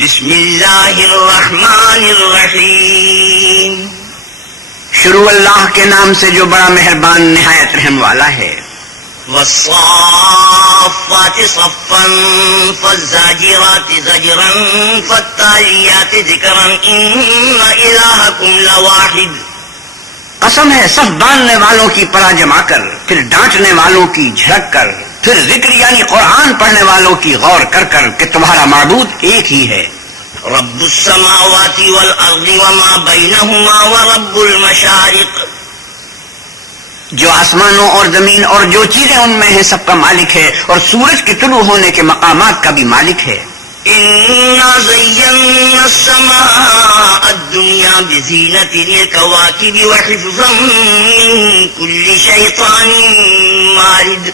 بسم اللہ الرحمن الرحیم. شروع اللہ کے نام سے جو بڑا مہربان نہایت رحم والا ہے. والصافات صفا فالزاجرات زجرا فالتالیات ذکرا ان الہکم لواحد. قسم ہے صف باندھنے والوں کی پرا جما کر، پھر ڈانٹنے والوں کی جھڑک کر، پھر ذکر یعنی قرآن پڑھنے والوں کی غور کر کر کہ تمہارا معبود ایک ہی ہے. رب السماوات والارض وما بینہما ورب المشارق. جو آسمانوں اور زمین اور جو چیزیں ان میں ہیں سب کا مالک ہے، اور سورج کے طلوع ہونے کے مقامات کا بھی مالک ہے. انا زینا السماء الدنیا بزینت الکواکب وحفظا من کل شیطان مارد.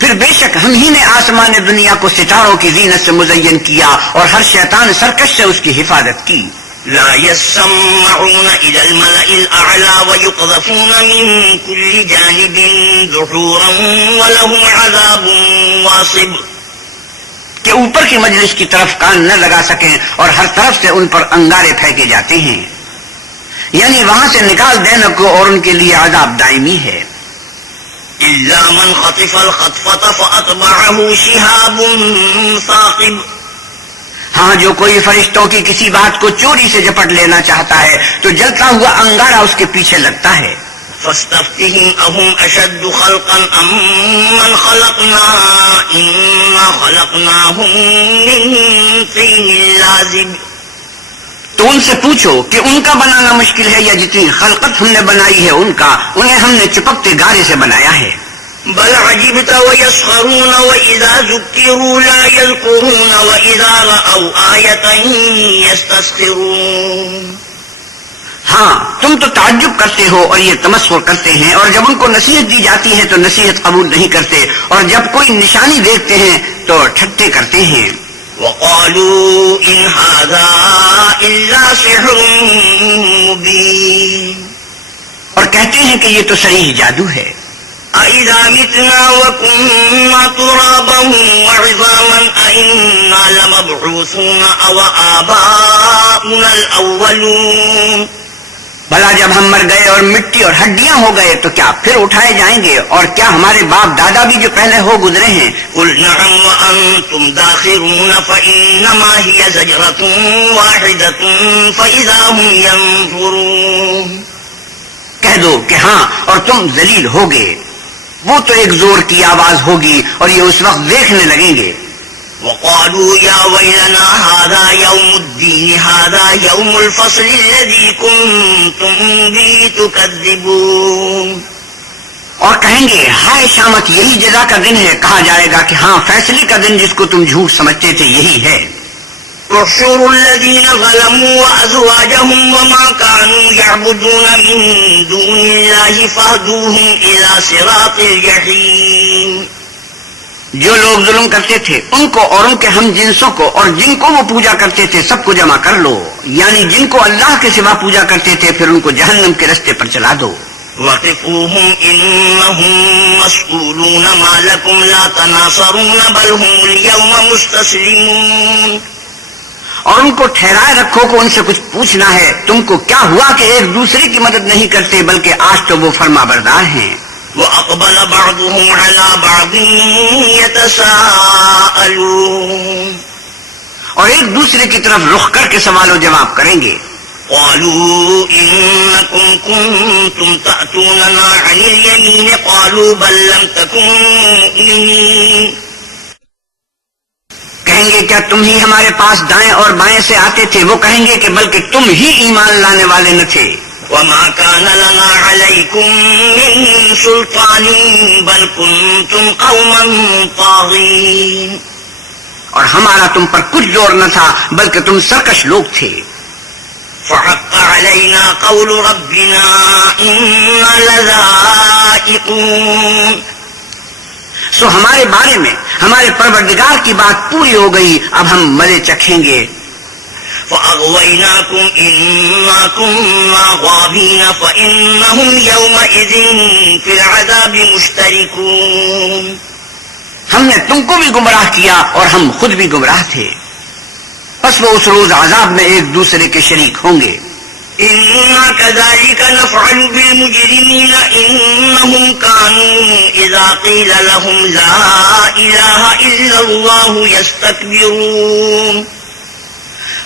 پھر بے شک ہم ہی نے آسمان دنیا کو ستاروں کی زینت سے مزین کیا اور ہر شیطان سرکش سے اس کی حفاظت کی. لا يسمعون الى الملأ الاعلى ويقذفون من كل جانب دحورا ولهم عذاب واصب. کہ اوپر کی مجلس کی طرف کان نہ لگا سکیں اور ہر طرف سے ان پر انگارے پھینکے جاتے ہیں، یعنی وہاں سے نکال دینے کو، اور ان کے لیے عذاب دائمی ہے. الا من خطف الخطفة فاتبعه شهاب ثاقب. ہاں جو کوئی فرشتوں کی کسی بات کو چوری سے جپٹ لینا چاہتا ہے تو جلتا ہوا انگارہ اس کے پیچھے لگتا ہے. فاستفتهم اهم اشد خلقا ام من خلقنا انا خلقناهم من طين لازب. تو ان سے پوچھو کہ ان کا بنانا مشکل ہے یا جتنی خلقت ہم نے بنائی ہے ان کا، انہیں ہم نے چپکتے گارے سے بنایا ہے. بل عجبت ويسخرون وإذا ذكروا لا يذكرون وإذا رأوا آية يستسخرون. ہاں تم تو تعجب کرتے ہو اور یہ تمسخر کرتے ہیں، اور جب ان کو نصیحت دی جاتی ہے تو نصیحت قبول نہیں کرتے، اور جب کوئی نشانی دیکھتے ہیں تو ٹھٹے کرتے ہیں. وقالوا إن هذا إلا سحر مبين. اور کہتے ہیں کہ یہ تو صریح جادو ہے. أَإِذَا مِتْنَا وَكُنَّا تُرَابًا وَعِظَامًا أَإِنَّا لَمَبْعُوثُونَ أَوْ آبَاؤُنَا الْأَوَّلُونَ. بھلا جب ہم مر گئے اور مٹی اور ہڈیاں ہو گئے تو کیا پھر اٹھائے جائیں گے، اور کیا ہمارے باپ دادا بھی جو پہلے ہو گزرے ہیں؟ قُلْ نَعَمْ وَأَنْتُمْ دَاخِرُونَ فَإِنَّمَا هِيَ زَجْرَةٌ وَاحِدَةٌ فَإِذَا هُمْ يَنْظُرُونَ. کہہ دو کہ ہاں اور تم ذلیل ہوگے، وہ تو ایک زور کی آواز ہوگی اور یہ اس وقت دیکھنے لگیں گے. وقالوا يا ويلنا هذا يوم الدين هذا يوم الفصل الذي كنتم به تكذبون. اور کہیں گے ہائے شامت، یہی جزا کا دن ہے. کہا جائے گا کہ ہاں فیصلے کا دن جس کو تم جھوٹ سمجھتے تھے یہی ہے. احشروا الذين ظلموا وأزواجهم وما كانوا يعبدون من دون الله فاهدوهم إلى صراط الجحيم. جو لوگ ظلم کرتے تھے ان کو اور ان کے ہم جنسوں کو اور جن کو وہ پوجا کرتے تھے سب کو جمع کر لو، یعنی جن کو اللہ کے سوا پوجا کرتے تھے پھر ان کو جہنم کے رستے پر چلا دو. وقفوهم إنهم مسؤولون ما لكم لا تناصرون بل هم اليوم مستسلمون. اور ان کو ٹھہرائے رکھو کہ ان سے کچھ پوچھنا ہے، تم کو کیا ہوا کہ ایک دوسرے کی مدد نہیں کرتے، بلکہ آج تو وہ فرما بردار ہیں. وَأَقْبَلَ بَعْضُهُمْ عَلَى بَعْضٍ يَتَسَاءَلُونَ. اور ایک دوسرے کی طرف رخ کر کے سوال و جواب کریں گے. قَالُوا إِنَّكُمْ كُنْتُمْ تَأْتُونَنَا عَنِ الْيَمِينِ قَالُوا بَلْ لَمْ تَكُونُوا مُؤْمِنِينَ. کہیں گے کیا تم ہی ہمارے پاس دائیں اور بائیں سے آتے تھے؟ وہ کہیں گے کہ بلکہ تم ہی ایمان لانے والے نہ تھے. وَمَا كَانَ لَنَا عَلَيْكُمْ مِنْ سُلْطَانٍ بَلْ كُنْتُمْ قَوْمًا طَاغِينَ. اور ہمارا تم پر کچھ زور نہ تھا بلکہ تم سرکش لوگ تھے. فَحَقَّ عَلَيْنَا قَوْلُ رَبِّنَا إِنَّا لَذَائِقُونَ. سو ہمارے بارے میں ہمارے پروردگار کی بات پوری ہو گئی، اب ہم مزے چکھیں گے. فَأَغْوَيْنَاكُمْ إِنَّا كُنَّا غَابِينَ فَإِنَّهُمْ يَوْمَئِذٍ فِي الْعَذَابِ مُشْتَرِكُونَ. ہم نے تم کو بھی گمراہ کیا اور ہم خود بھی گمراہ تھے، پس بس وہ اس روز عذاب میں ایک دوسرے کے شریک ہوں گے. إنا كذلك نفعل بالمجرمين إنهم كانوا إذا قيل لهم لا إله إلا الله يستكبرون.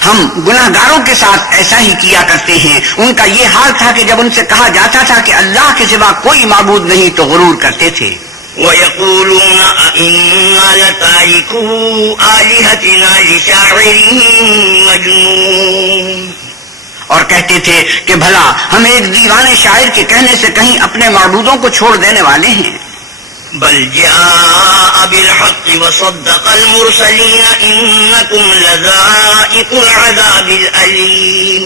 ہم گناہ گاروں کے ساتھ ایسا ہی کیا کرتے ہیں. ان کا یہ حال تھا کہ جب ان سے کہا جاتا تھا کہ اللہ کے سوا کوئی معبود نہیں تو غرور کرتے تھے. وَيَقُولُونَ أَإِنَّا لَتَارِكُو آلِهَتِنَا لِشَاعِرٍ مَجْنُونٍ. اور کہتے تھے کہ بھلا ہم ایک دیوانے شاعر کے کہنے سے کہیں اپنے معبودوں کو چھوڑ دینے والے ہیں. بل جاء بالحق وصدق المرسلين إنكم لذائق العذاب الأليم.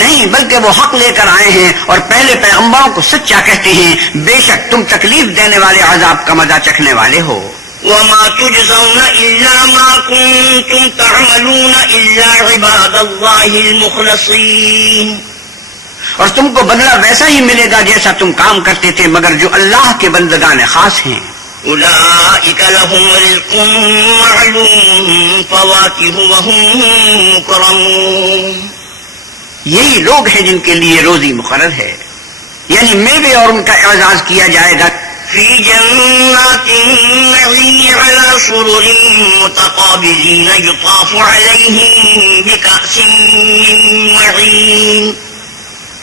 نہیں بلکہ وہ حق لے کر آئے ہیں اور پہلے پیغمبروں کو سچا کہتے ہیں. بے شک تم تکلیف دینے والے عذاب کا مزہ چکھنے والے ہو. وما تجزون إلا ما كنتم تعملون إلا عباد الله المخلصين. اور تم کو بدلہ ویسا ہی ملے گا جیسا تم کام کرتے تھے مگر جو اللہ کے بندگان خاص ہیں. أولئك لهم رزق معلوم فواكه وهم مكرمون. یہی لوگ ہیں جن کے لیے روزی مقرر ہے یعنی میوے اور ان کا اعزاز کیا جائے گا. في جنات النعيم على سرر متقابلين يطاف عليهم بكأس من معين.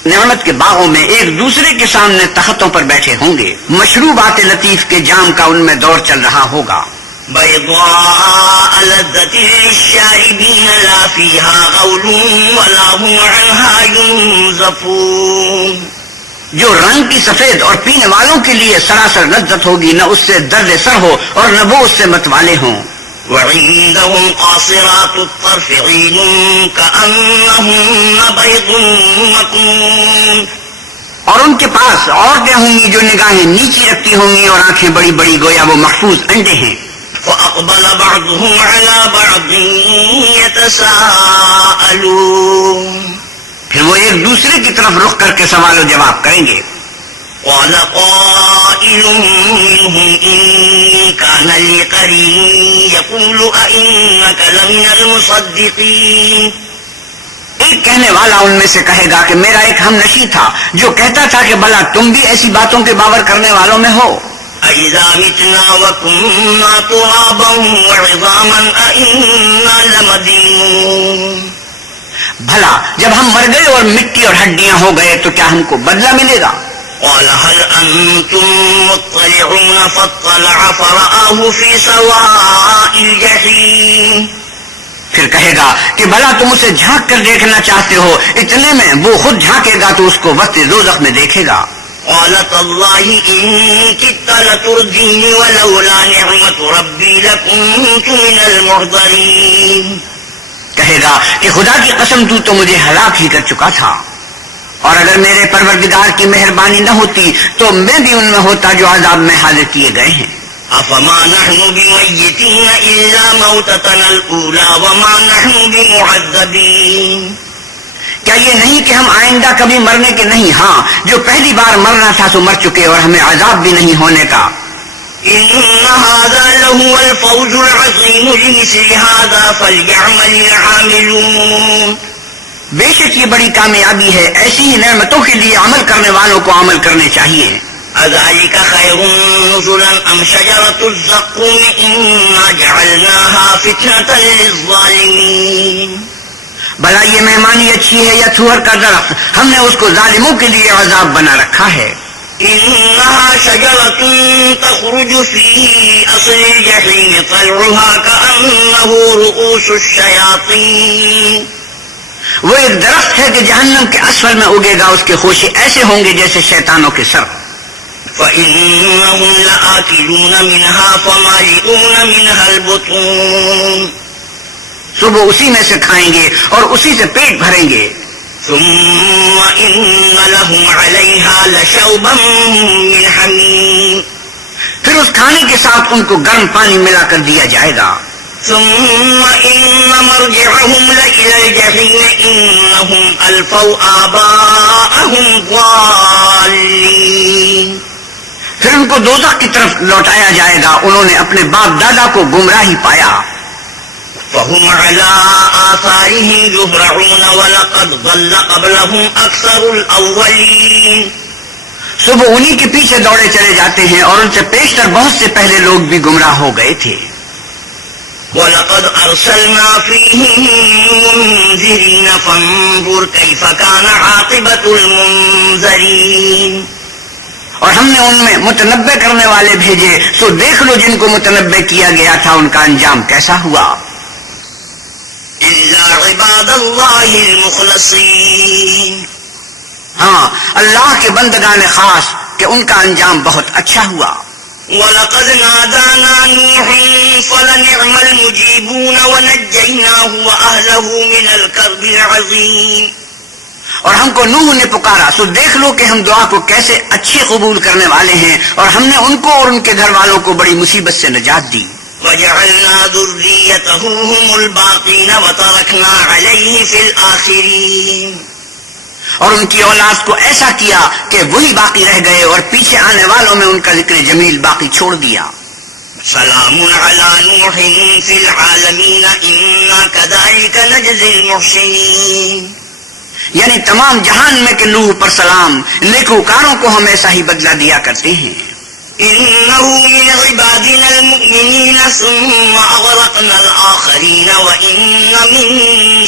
نعمت کے باغوں میں ایک دوسرے کے سامنے تختوں پر بیٹھے ہوں گے. مشروبات لطیف کے جام کا ان میں دور چل رہا ہوگا. بيضاء لذة للشاربين لا فيها غول ولا هم عنها ينزفون. جو رنگ کی سفید اور پینے والوں کے لیے سراسر لذت ہوگی نہ اس سے درد سر ہو اور نہ وہ اس سے متوالے ہوں. وعندهم قاصرات الطرف عين كأنهن بيض مكنون. اور ان کے پاس عورتیں ہوں گی جو نگاہیں نیچی رکھتی ہوں گی اور آنکھیں بڑی بڑی گویا وہ محفوظ انڈے ہیں. فأقبل بعضهم على بعض يتساءلون. پھر وہ ایک دوسرے کی طرف رخ کر کے سوال و جواب کریں گے. قال قائل منهم إن كان لي قرين يقول أئنك لمن المصدقين. ایک کہنے والا ان میں سے کہے گا کہ میرا ایک ہم نشی تھا جو کہتا تھا کہ بھلا تم بھی ایسی باتوں کے باور کرنے والوں میں ہو. أَإِذَا مِتْنَا وَكُنَّا تُرَابًا وَعِظَامًا أَإِنَّا لَمَدِينُونَ. بھلا جب ہم مر گئے اور مٹی اور ہڈیاں ہو گئے تو کیا ہم کو بدلہ ملے گا. قال هل أنتم مطلعون فاطلع فرآه في سواء الجحيم. پھر کہے گا کہ بھلا تم اسے جھانک کر دیکھنا چاہتے ہو. اتنے میں وہ خود جھانکے گا تو اس کو وقت دوزخ میں دیکھے گا. قال تالله إن كدت لترديني ولولا نعمة ربي لكنت من المحضرين. کہے گا کہ خدا کی قسم تو مجھے ہلاک ہی کر چکا تھا اور اگر میرے پروردگار کی مہربانی نہ ہوتی تو میں بھی ان میں ہوتا جو عذاب میں حاضر کیے گئے ہیں. أفما نحن بميتين إلا موتتنا الأولى وما نحن بمعذبين. کیا یہ نہیں کہ ہم آئندہ کبھی مرنے کے نہیں. ہاں جو پہلی بار مرنا تھا تو مر چکے اور ہمیں عذاب بھی نہیں ہونے کا. إن هذا لهو الفوز العظيم لمثل هذا فليعمل العاملون. بے شک یہ بڑی کامیابی ہے. ایسی ہی نعمتوں کے لیے عمل کرنے والوں کو عمل کرنے چاہیے. أذلك خير نزلا أم شجرة الزقوم إنا جعلناها فتنة للظالمين. بھلا یہ مہمانی اچھی ہے یا تھوہر کا درخت؟ ہم نے اس کو ظالموں کے لیے عذاب بنا رکھا ہے. إنها شجرة تخرج في أصل الجحيم طلعها كأنه رؤوس الشياطين. وہ ایک درخت ہے کہ جہنم کے اسفل میں اگے گا. اس کے خوشے ایسے ہوں گے جیسے شیطانوں کے سر. فإنهم لآكلون منها فمالئون منها البطون. صبح اسی میں سے کھائیں گے اور اسی سے پیٹ بھریں گے. ثم إن لهم عليها لشوبا من حميم. پھر اس کھانے کے ساتھ ان کو گرم پانی ملا کر دیا جائے گا. ثم إن مرجعهم لإلى الجحيم إنهم ألفوا آباءهم ضالين. پھر ان کو دوزخ کی طرف لوٹایا جائے گا. انہوں نے اپنے باپ دادا کو گمراہی پایا. فهم على آثارهم يهرعون ولقد ضل قبلهم أكثر الأولين. صبح انہی کے پیچھے دوڑے چلے جاتے ہیں اور ان سے پیشتر بہت سے پہلے لوگ بھی گمراہ ہو گئے تھے. وَلَقَدْ أَرْسَلْنَا فِيهِمْ مُنذِرِينَ فَانظُرْ كَيْفَ كَانَ عَاقِبَةُ الْمُنذَرِينَ. اور ہم نے ان میں متنبع کرنے والے بھیجے، سو دیکھ لو جن کو متنبع کیا گیا تھا ان کا انجام کیسا ہوا. إِلَّا عِبَادَ اللَّهِ الْمُخْلَصِينَ. ہاں، اللہ کے بندگان خاص کہ ان کا انجام بہت اچھا ہوا. وَلَقَدْ نَادَانَا نُوحٌ فَلَنِعْمَ الْمُجِيبُونَ وَنَجَّيْنَاهُ وَأَهْلَهُ مِنَ الْكَرْبِ الْعَظِيمِ. اور ہم کو نوح نے پکارا، سو دیکھ لو کہ ہم دعا کو کیسے اچھی قبول کرنے والے ہیں، اور ہم نے ان کو اور ان کے گھر والوں کو بڑی مصیبت سے نجات دی. وَجَعَلْنَا ذُرِّيَّتَهُ هُمُ الْبَاقِينَ وَتَرَكْنَا عَلَيْهِ فِي الْآخِرِينَ. اور ان کی اولاد کو ایسا کیا کہ وہی باقی رہ گئے اور پیچھے آنے والوں میں ان کا ذکر جمیل باقی چھوڑ دیا. سلام علی نوح فی العالمین انا کذالک نجزی المحسنین. یعنی تمام جہان میں کہ نوح پر سلام، نیکوکاروں کو ہم ایسا ہی بدلہ دیا کرتے ہیں. انه من عبادنا المؤمنین ثم اغرقنا الاخرین وان من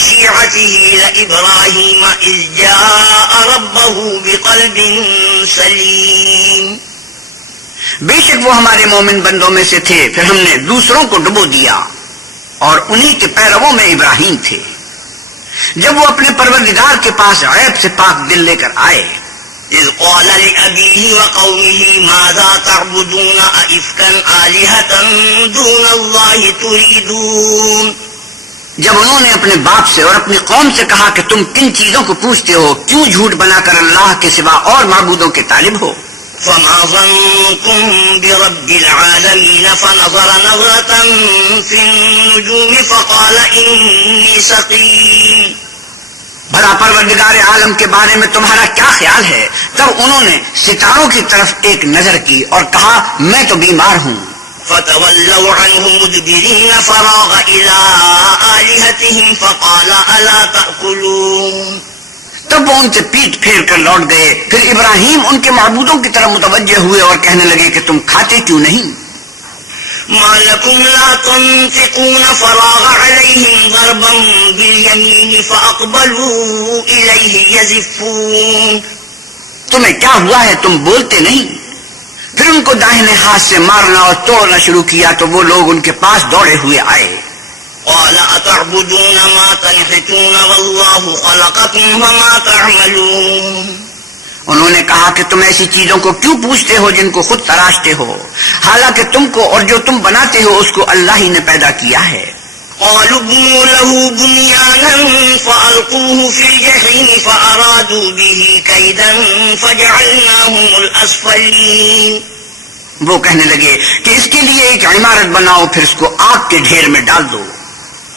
شیعته لابراہیم اذ جاء ربه بقلب سلیم. بے شک وہ ہمارے مومن بندوں میں سے تھے، پھر ہم نے دوسروں کو ڈبو دیا، اور انہی کے پیرووں میں ابراہیم تھے. جب وہ اپنے پروردگار کے پاس عیب سے پاک دل لے کر آئے. اذ قال لأبيه وقومه ماذا تعبدون أئفكا آلهة دون الله تريدون. جب انہوں نے اپنے باپ سے اور اپنی قوم سے کہا کہ تم کن چیزوں کو پوچھتے ہو، کیوں جھوٹ بنا کر اللہ کے سوا اور معبودوں کے طالب ہو. فما ظنكم برب العالمين فنظر نظرة في النجوم فقال إني سقيم. بھلا پروردگار عالم کے بارے میں تمہارا کیا خیال ہے؟ تب انہوں نے ستاروں کی طرف ایک نظر کی اور کہا میں تو بیمار ہوں. فتولوا عنه مدبرين فراغ إلى آلهتهم فقال ألا تأكلون. تب وہ ان سے پیٹ پھیر کر لوٹ گئے. پھر ابراہیم ان کے معبودوں کی طرف متوجہ ہوئے اور کہنے لگے کہ تم کھاتے کیوں نہیں؟ ما لكم لا تنفقون فراغ عليهم ضربا باليمين فأقبلوا إليه يزفون. تمہیں کیا ہوا ہے، تم بولتے نہیں؟ پھر ان کو داہنے ہاتھ سے مارنا اور توڑنا شروع کیا تو وہ لوگ ان کے پاس دوڑے ہوئے آئے. قال أتعبدون ما تنحتون والله خلقكم وما تعملون. انہوں نے کہا کہ تم ایسی چیزوں کو کیوں پوچھتے ہو جن کو خود تراشتے ہو، حالانکہ تم کو اور جو تم بناتے ہو اس کو اللہ ہی نے پیدا کیا ہے. قالوا ابنوا له بنيانا فألقوه في الجحيم فأرادوا به كيدا فجعلناهم الأسفلين. وہ کہنے لگے کہ اس کے لیے ایک عمارت بناؤ، پھر اس کو آگ کے ڈھیر میں ڈال دو.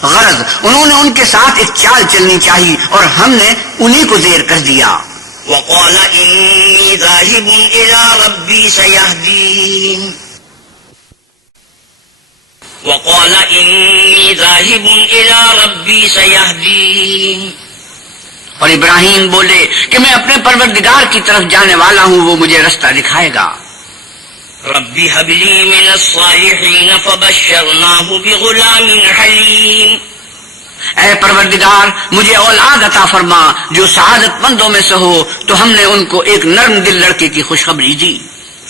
غرض انہوں نے ان کے ساتھ ایک چال چلنی چاہیے اور ہم نے انہی کو زیر کر دیا. وقال إني ذاهب إلى ربي سيهدين. وقال إني ذاهب إلى ربي سيهدين. اور ابراہیم بولے کہ میں اپنے پروردگار کی طرف جانے والا ہوں، وہ مجھے رستہ دکھائے گا. ربي هب لي من الصالحين فبشرناه بغلام حليم. اے پروردگار مجھے اولاد عطا فرما جو سعادت مندوں میں سے ہو، تو ہم نے ان کو ایک نرم دل لڑکے کی خوشخبری دی.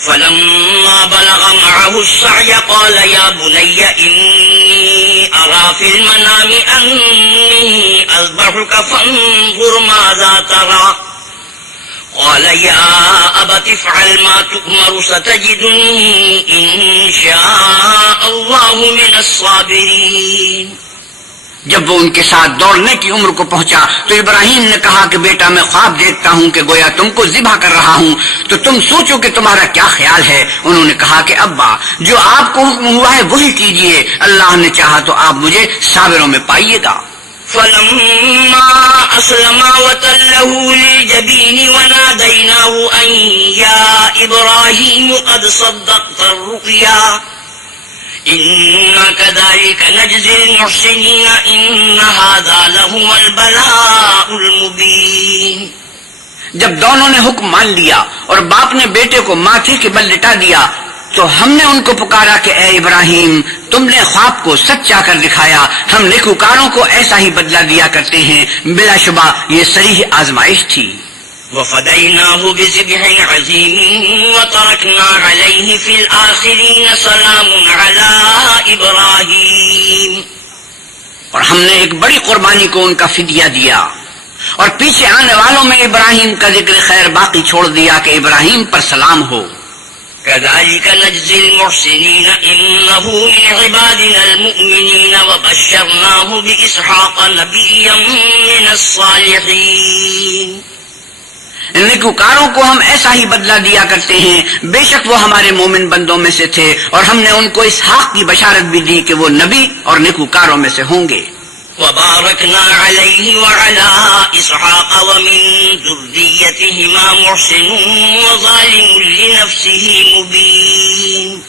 فلما بلغ معه السعي قال يا بني إني أرى في المنام أني أذبحك فانظر ماذا ترى. قال يا أبت افعل ما تؤمر ستجدني إن شاء الله من الصابرين. جب وہ ان کے ساتھ دوڑنے کی عمر کو پہنچا تو ابراہیم نے کہا کہ بیٹا میں خواب دیکھتا ہوں کہ گویا تم کو ذبح کر رہا ہوں، تو تم سوچو کہ تمہارا کیا خیال ہے. انہوں نے کہا کہ ابا جو آپ کو حکم ہوا ہے وہی کیجئے، اللہ نے چاہا تو آپ مجھے صابروں میں پائیے گا. فلما أسلما وتله للجبين وناديناه أن يا إبراهيم قد صدقت الرؤيا إنا كذلك نجزي المحسنين إن هذا لهو البلاء المبين. جب دونوں نے حکم مان لیا اور باپ نے بیٹے کو ماتھے کے بل لٹا دیا تو ہم نے ان کو پکارا کہ اے ابراہیم تم نے خواب کو سچا کر دکھایا، ہم نیکوکاروں کو ایسا ہی بدلہ دیا کرتے ہیں، بلا شبہ یہ صریح آزمائش تھی. وفديناه بذبح عظيم وتركنا عليه في الآخرين سلام على إبراهيم. اور ہم نے ایک بڑی قربانی کو ان کا فدیہ دیا اور پیچھے آنے والوں میں ابراہیم کا ذکر خیر باقی چھوڑ دیا کہ ابراہیم پر سلام ہو. كذلك نجزي المحسنين إنه من عبادنا المؤمنين وبشرناه بإسحاق نبيا من الصالحين. ان نیکوکاروں کو ہم ایسا ہی بدلہ دیا کرتے ہیں، بے شک وہ ہمارے مومن بندوں میں سے تھے اور ہم نے ان کو اسحاق کی بشارت بھی دی کہ وہ نبی اور نیکوکاروں میں سے ہوں گے. وباركنا عليه وعلى إسحاق ومن ذريتهما محسن وظالم لنفسه مبين.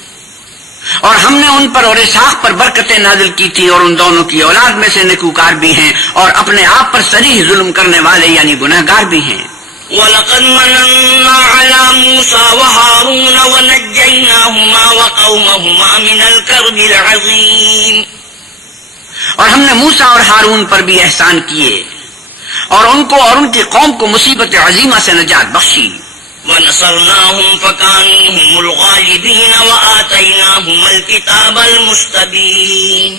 اور ہم نے ان پر اور اسحاق پر برکتیں نازل کی تھی اور ان دونوں کی اولاد میں سے نیکوکار بھی ہیں اور اپنے آپ پر صریح ظلم کرنے والے یعنی گنہگار بھی ہیں. وَلَقَدْ مَنَنَّا عَلَى مُوسَى وَهَارُونَ وَنَجَّيْنَاهُمَا وَقَوْمَهُمَا مِنَ الْكَرْبِ الْعَظِيمِ. اور ہم نے موسیٰ اور ہارون پر بھی احسان کیے اور ان کو اور ان کی قوم کو مصیبت عظیمہ سے نجات بخشی. وَنَصَرْنَاهُمْ فَكَانُوا هُمُ الْغَالِبِينَ وَآتَيْنَاهُمَ الْكِتَابَ الْمُسْتَبِينَ.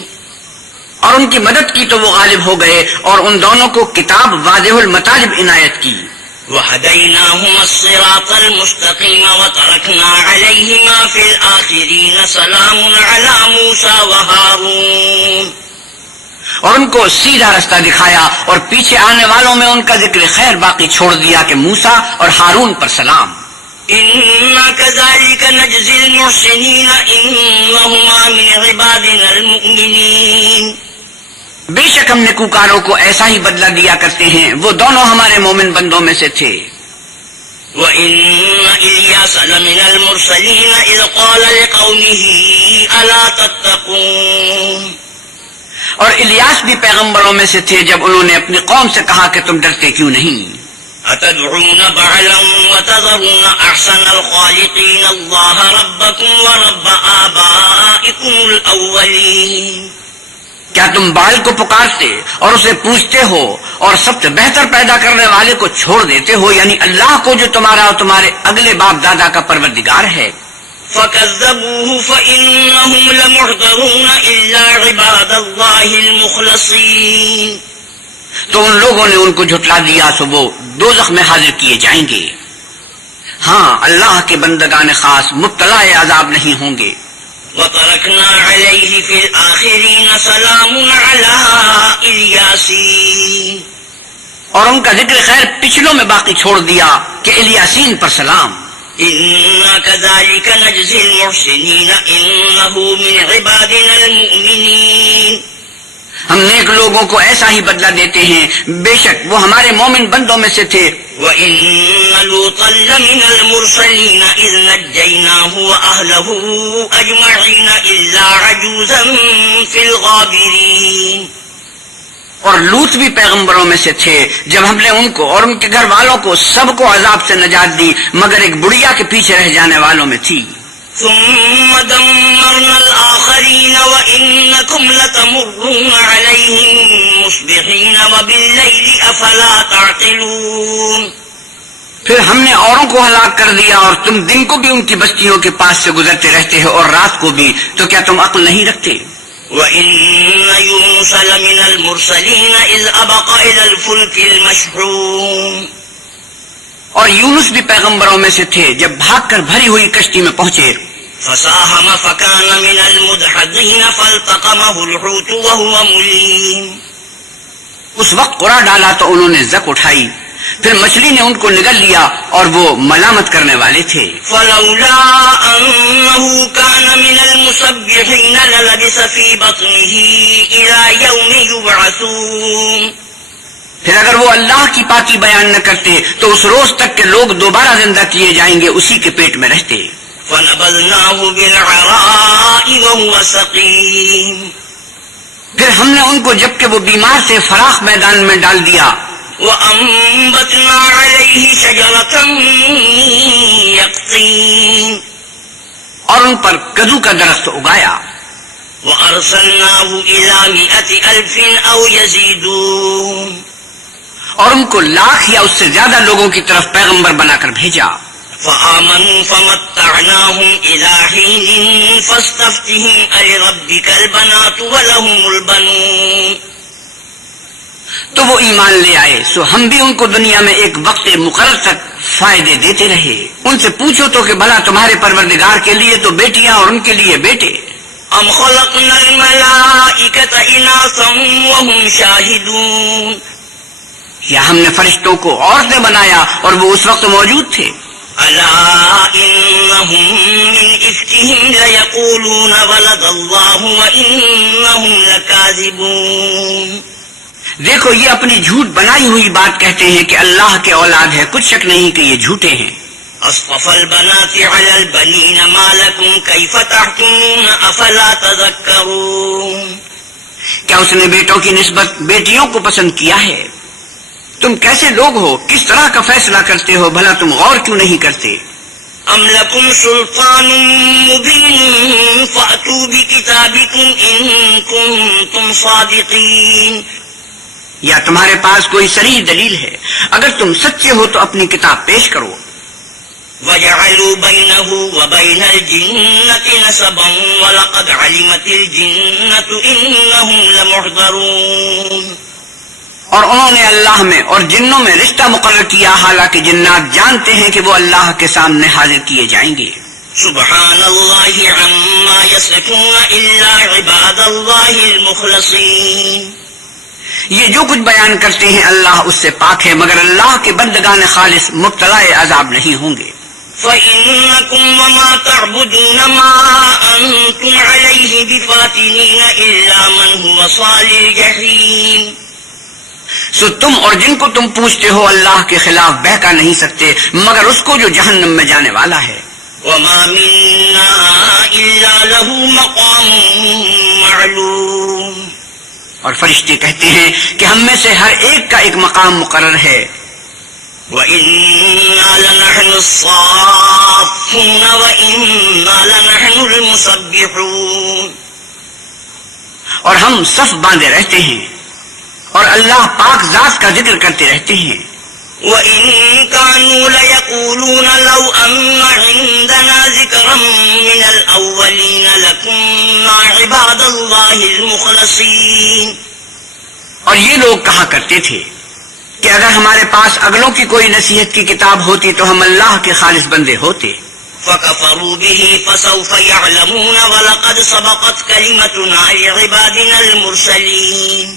اور ان کی مدد کی تو وہ غالب ہو گئے اور ان دونوں کو کتاب واضح المطالب عنایت کی. وَهَدَيْنَاهُمَا الصِّرَاطَ الْمُسْتَقِيمَ وَتَرَكْنَا عَلَيْهِمَا فِي الْآخِرِينَ سَلَامٌ عَلَى مُوسَى وَهَارُونَ. اور ان کو سیدھا رستہ دکھایا اور پیچھے آنے والوں میں ان کا ذکر خیر باقی چھوڑ دیا کہ موسیٰ اور ہارون پر سلام. إِنَّا كَذَلِكَ نَجْزِي الْمُحْسِنِينَ إِنَّهُمَا مِنْ عِبَادِنَا الْمُؤْمِنِينَ. بے شک ہم نیکوکاروں کو ایسا ہی بدلہ دیا کرتے ہیں، وہ دونوں ہمارے مومن بندوں میں سے تھے. وَإِنَّ إِلْيَاسَ لَمِنَ الْمُرْسَلِينَ إِذْ قَالَ لِقَوْمِهِ أَلَا تَتَّقُونَ. اور الیاس بھی پیغمبروں میں سے تھے جب انہوں نے اپنی قوم سے کہا کہ تم ڈرتے کیوں نہیں. أَتَدْعُونَ بَعْلًا وَتَذَرُونَ أَحْسَنَ الْخَالِقِينَ اللَّهَ رَبَّكُمْ وَرَبَّ آبَائِكُمُ الْأَوَّلِينَ. کیا تم بال کو پکارتے اور اسے پوچھتے ہو اور سب سے بہتر پیدا کرنے والے کو چھوڑ دیتے ہو یعنی اللہ کو جو تمہارا اور تمہارے اگلے باپ دادا کا پروردگار ہے. فَكَذَّبُوهُ فَإِنَّهُمْ لَمُحْضَرُونَ إِلَّا عِبَادَ اللَّهِ الْمُخْلَصِينَ. تو ان لوگوں نے ان کو جھٹلا دیا سو وہ دوزخ میں حاضر کیے جائیں گے. ہاں اللہ کے بندگان خاص مبتلا عذاب نہیں ہوں گے. وَتَرَكْنَا عَلَيْهِ فِي الْآخِرِينَ سَلَامٌ عَلَىٰ إِلْيَاسِينَ. اور ان کا ذکر خیر پچھلوں میں باقی چھوڑ دیا کہ الیاسین پر سلام. إِنَّا كَذَلِكَ نَجْزِي الْمُحْسِنِينَ إِنَّهُ مِنْ عِبَادِنَا الْمُؤْمِنِينَ. ہم نیک لوگوں کو ایسا ہی بدلہ دیتے ہیں، بے شک وہ ہمارے مومن بندوں میں سے تھے. وَإِنَّ لُوطًا لَّمِنَ الْمُرْسَلِينَ إِذْ نَجَّيْنَاهُ وَأَهْلَهُ أَجْمَعِينَ إِلَّا عَجُوزًا فِي الْغَابِرِينَ. اور لوط بھی پیغمبروں میں سے تھے جب ہم نے ان کو اور ان کے گھر والوں کو سب کو عذاب سے نجات دی مگر ایک بڑھیا کے پیچھے رہ جانے والوں میں تھی. ثم دمرنا الآخرين وإنكم لتمرون عليهم مصبحين وبالليل أفلا تعقلون. پھر ہم نے اوروں کو ہلاک کر دیا اور تم دن کو بھی ان کی بستیوں کے پاس سے گزرتے رہتے ہو اور رات کو بھی، تو کیا تم عقل نہیں رکھتے؟ وَإِنَّ يُونُسَ لَمِنَ الْمُرْسَلِينَ إِذْ أَبَقَ إِلَى الْفُلْكِ الْمَشْحُونِ. اور یونس بھی پیغمبروں میں سے تھے جب بھاگ کر بھری ہوئی کشتی میں پہنچے. فَسَاهَمَ فَكَانَ مِنَ الْمُدْحَضِينَ فَالْتَقَمَهُ الْحُوتُ وَهُوَ مُلِيمٌ. اس وقت قرع ڈالا تو انہوں نے زک اٹھائی، پھر مچھلی نے ان کو نگل لیا اور وہ ملامت کرنے والے تھے. فَلَوْلَا أَنَّهُ كَانَ مِنَ الْمُسَبِّحِينَ لَلَبِثَ فِي بَطْنِهِ إِلَى يَوْمِ يُبْعَثُونَ. پھر اگر وہ اللہ کی پاکی بیان نہ کرتے تو اس روز تک کہ لوگ دوبارہ زندہ کیے جائیں گے اسی کے پیٹ میں رہتے. فنبذناه بالعراء وهو سقيم پھر ہم نے ان کو جبکہ وہ بیمار تھے فراخ میدان میں ڈال دیا. وأنبتنا عليه شجرة يقطين اور ان پر کدو کا درخت اگایا. وأرسلناه إلى 100,000 أو يزيدون اور ان کو 1,00,000 یا اس سے زیادہ لوگوں کی طرف پیغمبر بنا کر بھیجا. فآمنوا فمتعناهم إلى حين فاستفتهم ألربك البنات ولهم البنون تو وہ ایمان لے آئے، سو ہم بھی ان کو دنیا میں ایک وقت مقرر تک فائدے دیتے رہے. ان سے پوچھو تو کہ بھلا تمہارے پروردگار کے لیے تو بیٹیاں اور ان کے لیے بیٹے. ام خلقنا الملائکۃ اناثا وهم شاہدون یا ہم نے فرشتوں کو عورتیں بنایا اور وہ اس وقت موجود تھے. الا انہم من افکہم لیقولون ولد اللہ وانہم لکاذبون دیکھو یہ اپنی جھوٹ بنائی ہوئی بات کہتے ہیں کہ اللہ کے اولاد ہے، کچھ شک نہیں کہ یہ جھوٹے ہیں. اصطفى البنات على البنين ما لكم كيف تحكمون افلا تذكرون کیا اس نے بیٹوں کی نسبت بیٹیوں کو پسند کیا ہے؟ تم کیسے لوگ ہو، کس طرح کا فیصلہ کرتے ہو، بھلا تم غور کیوں نہیں کرتے؟ ام لكم سلطان مبين فأتوا بكتابكم ان كنتم صادقين یا تمہارے پاس کوئی صریح دلیل ہے، اگر تم سچے ہو تو اپنی کتاب پیش کرو. وجعلوا بينه وبين الجنة نسبا ولقد علمت الجنة إنهم لمحضرون اور انہوں نے اللہ میں اور جنوں میں رشتہ مقرر کیا، حالانکہ جنات جانتے ہیں کہ وہ اللہ کے سامنے حاضر کیے جائیں گے. سبحان الله عما يصفون إلا عباد الله المخلصين یہ جو کچھ بیان کرتے ہیں اللہ اس سے پاک ہے، مگر اللہ کے بندگان خالص مبتلا عذاب نہیں ہوں گے. فَإِنَّكُمْ وَمَا تَعْبُدُونَ مَا أَنْتُمْ عَلَيْهِ بِفَاتِنِينَ إِلَّا مَنْ هُوَ صَالِ الْجَحِيمِ سو تم اور جن کو تم پوچھتے ہو اللہ کے خلاف بہکا نہیں سکتے مگر اس کو جو جہنم میں جانے والا ہے. وَمَا مِنَّا إِلَّا لَهُ مَقَامٌ مَعْلُومٌ اور فرشتے کہتے ہیں کہ ہم میں سے ہر ایک کا ایک مقام مقرر ہے. وَإِنَّا لَنَحْنُ الصَّافُّونَ وَإِنَّا لَنَحْنُ الْمُسَبِّحُونَ اور ہم صف باندھے رہتے ہیں اور اللہ پاک ذات کا ذکر کرتے رہتے ہیں. وَإِن كَانُوا لَيَقُولُونَ لَوْ أَنَّ عِندَنَا ذِكْرًا مِّنَ الْأَوَّلِينَ لَكُنَّا عِبَادَ اللَّهِ الْمُخْلَصِينَ اور یہ لوگ کہا کرتے تھے کہ اگر ہمارے پاس اگلوں کی کوئی نصیحت کی کتاب ہوتی تو ہم اللہ کے خالص بندے ہوتے. فَكَفَرُوا بِهِ فَسَوْفَ يَعْلَمُونَ وَلَقَدْ سَبَقَتْ كَلِمَتُنَا لِعِبَادِنَا الْمُرْسَلِينَ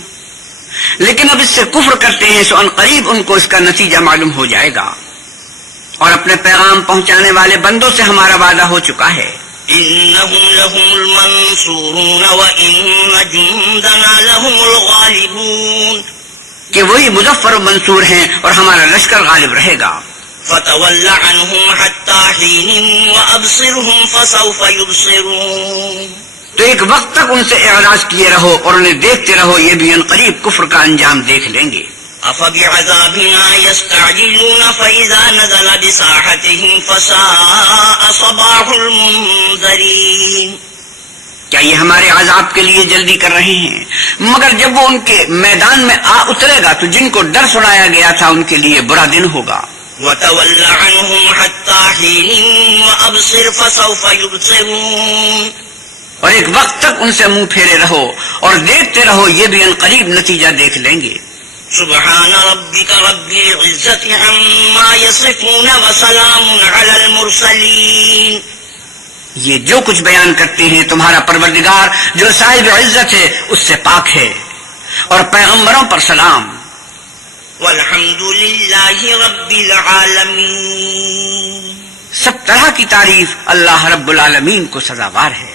لیکن اب اس سے کفر کرتے ہیں سو ان قریب ان کو اس کا نتیجہ معلوم ہو جائے گا. اور اپنے پیغام پہنچانے والے بندوں سے ہمارا وعدہ ہو چکا ہے. إِنَّهُمْ لَهُمُ الْمَنْصُورُونَ وَإِنَّ جُنْدَنَا لَهُمُ الْغَالِبُونَ کہ وہی مظفر و منصور ہیں اور ہمارا لشکر غالب رہے گا. فَتَوَلَّ عَنْهُمْ حَتَّى حِينٍ وَأَبْصِرْهُمْ فَسَوْفَ يُبْصِرُونَ تو ایک وقت تک ان سے اعراض کیے رہو اور انہیں دیکھتے رہو، یہ بھی ان قریب کفر کا انجام دیکھ لیں گے. أَفَبِعَذَابِنَا يَسْتَعْجِلُونَ فَإِذَا نَزَلَ بِسَاحَتِهِمْ فَسَاءَ صَبَاحُ الْمُنذَرِينَ کیا یہ ہمارے عذاب کے لیے جلدی کر رہے ہیں؟ مگر جب وہ ان کے میدان میں آ اترے گا تو جن کو ڈر سنایا گیا تھا ان کے لیے برا دن ہوگا. وَتَوَلَّ عَنْهُمْ حَتَّى حِينٍ وَأَبْصِرْ فَسَوْفَ يُبْصِرُونَ اور ایک وقت تک ان سے منہ پھیرے رہو اور دیکھتے رہو، یہ بھی ان قریب نتیجہ دیکھ لیں گے. سبحان ربك رب العزة عما يصفون وسلام على المرسلين یہ جو کچھ بیان کرتے ہیں تمہارا پروردگار جو صاحب عزت ہے اس سے پاک ہے، اور پیغمبروں پر سلام. والحمد للہ رب العالمین سب طرح کی تعریف اللہ رب العالمین کو سزاوار ہے.